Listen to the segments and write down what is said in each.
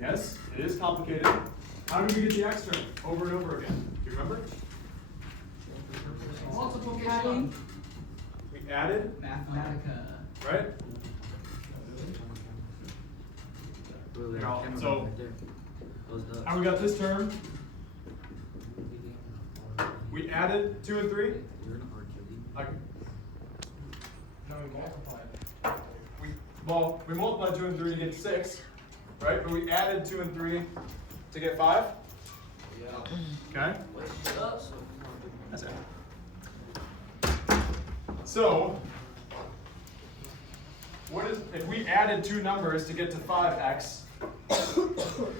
Yes, it is complicated. How did we get the x term over and over again? Do you remember? Multiplication. We added, Mathematica. right? So, how we got this term? We added 2 and 3. Like, No, we multiplied. we multiplied 2 and 3 to get 6, right? But we added 2 and 3 to get 5. Yeah. Okay. That's it. So, if we added 2 numbers to get to 5x?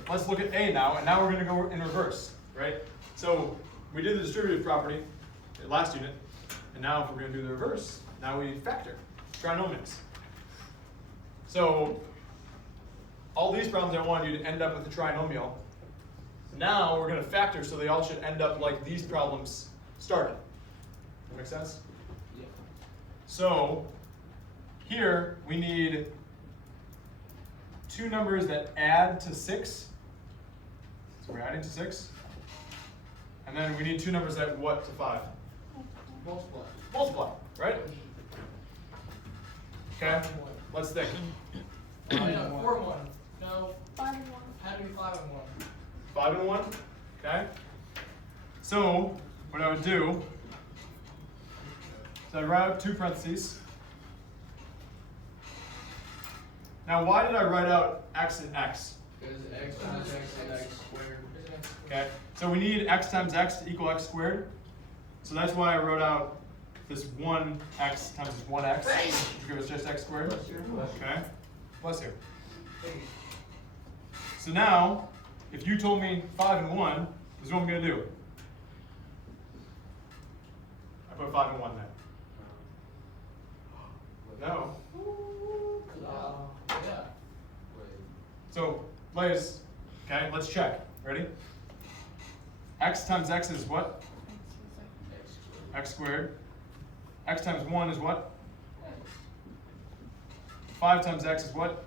Let's look at A now, and now we're going to go in reverse, right? So we did the distributive property last unit, and now if we're going to do the reverse, now we factor trinomials. So all these problems I wanted you to end up with a trinomial. Now we're going to factor, so they all should end up like these problems started. That make sense? Yeah. So here we need 2 numbers that add to 6. So we're adding to 6. And then we need 2 numbers that what to 5? Multiply. Multiply, right? Okay, let's think. 4 and 1. No. 5 and 1. Had to be 5 and 1. 5 and 1, okay? So what I would do is I'd write out 2 parentheses. Now why did I write out x and x? Because x times x and x squared. Okay, so we need x times x to equal x squared. So that's why I wrote out this 1x times this 1x, which gives us just x squared. Okay, bless you. So now, if you told me 5 and 1, this is what I'm going to do. I put 5 and 1 there. No. Yeah. So, Blaze, okay, let's check. Ready? X times x is what? X squared. X times 1 is what? 5 times x is what?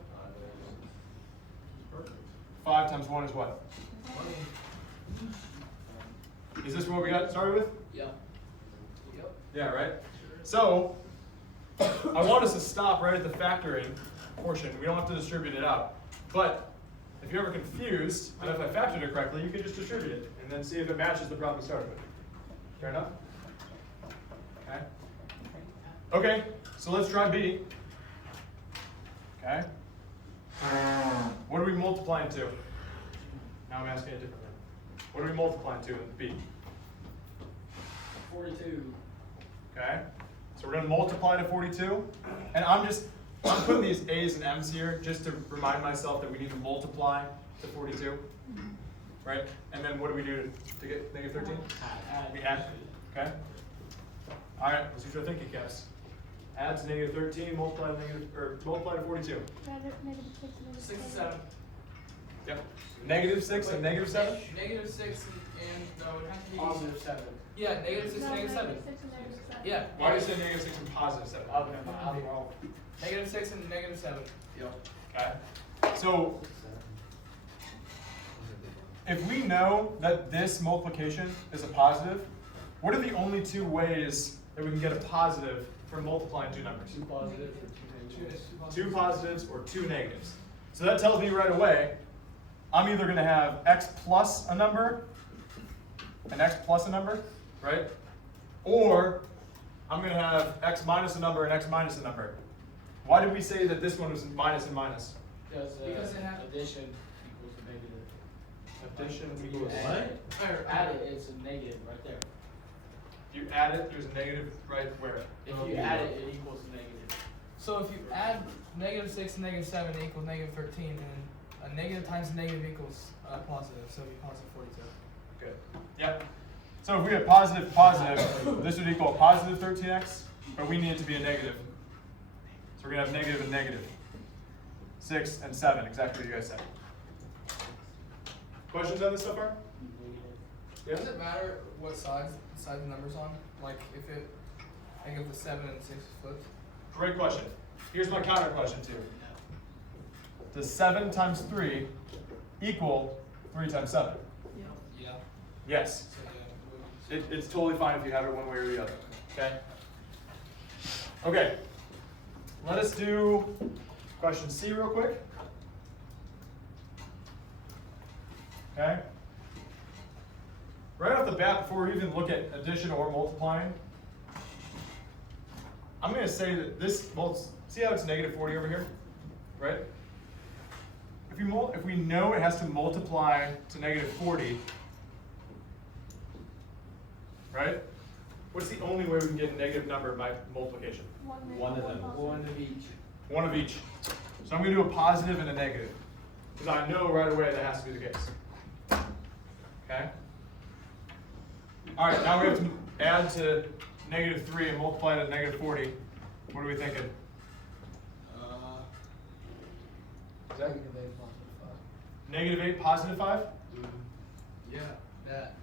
5 times 1 is what? Is this what we got started with? Yep. Yep. Yeah, right? So, I want us to stop right at the factoring portion. We don't have to distribute it out. But if you're ever confused, and if I factored it correctly, you can just distribute it and then see if it matches the problem we started with. Fair enough? Okay. Okay, so let's try B. Okay. What are we multiplying to? Now I'm asking it differently. What are we multiplying to in B? 42. Okay. So we're going to multiply to 42. And I'm putting these A's and M's here just to remind myself that we need to multiply to 42. Right? And then what do we do to get negative 13? We add. Okay. All right, let's use our thinking caps. Add to negative 13, multiply to 42. Negative 6 and 6 and 7. Yep. Negative 6 and negative 7? Negative 6 and no, it has to be Positive 7. Yeah, negative 6 and negative 7. 6 and negative 7. Yeah. Why do you say negative 6 and positive 7? I'll be wrong. Negative 6 and negative 7. Yep. Okay. So if we know that this multiplication is a positive, what are the only 2 ways that we can get a positive from multiplying 2 numbers? 2 positives or 2 negatives. 2 positives or 2 negatives. So that tells me right away, I'm either going to have x plus a number, and x plus a number, right? Or I'm going to have x minus a number and x minus a number. Why did we say that this one was minus and minus? Because it has addition equals a negative. Addition When you equals add it, or add it, it's a negative right there. If you add it, there's a negative right where? If you add it, it equals a negative. So if you add negative 6 and negative 7 equals negative 13, then a negative times a negative equals a positive, so it'd be positive 42. Good. Yep. So if we have positive, positive, this would equal positive 13x, but we need it to be a negative. So we're going to have negative and negative. 6 and 7, exactly what you guys said. Questions on this so far? Yeah? Does it matter what side the number's on? Like if the 7 and 6 is flipped? Great question. Here's my counter question too. Does 7 times 3 equal 3 times 7? Yeah. Yes. So yeah. It's totally fine if you have it one way or the other. Okay? Okay. Let us do question C real quick. Okay? Right off the bat, before we even look at addition or multiplying, I'm going to say that this, see how it's negative 40 over here? Right? If we know it has to multiply to negative 40, right? What's the only way we can get a negative number by multiplication? One of them. One of each. One of each. So I'm going to do a positive and a negative. Because I know right away that has to be the case. Okay? All right, now we have to add to negative 3 and multiply to negative 40. What are we thinking? Is that negative 8, positive 5? Yeah, that.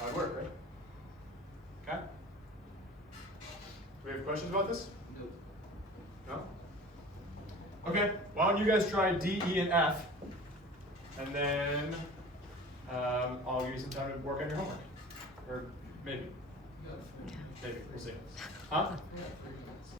That'd work, right? Okay? Do we have questions about this? Nope. No? Okay, why don't you guys try D, E, and F, and then I'll give you some time to work on your homework. Or maybe. Maybe, we'll see. Huh?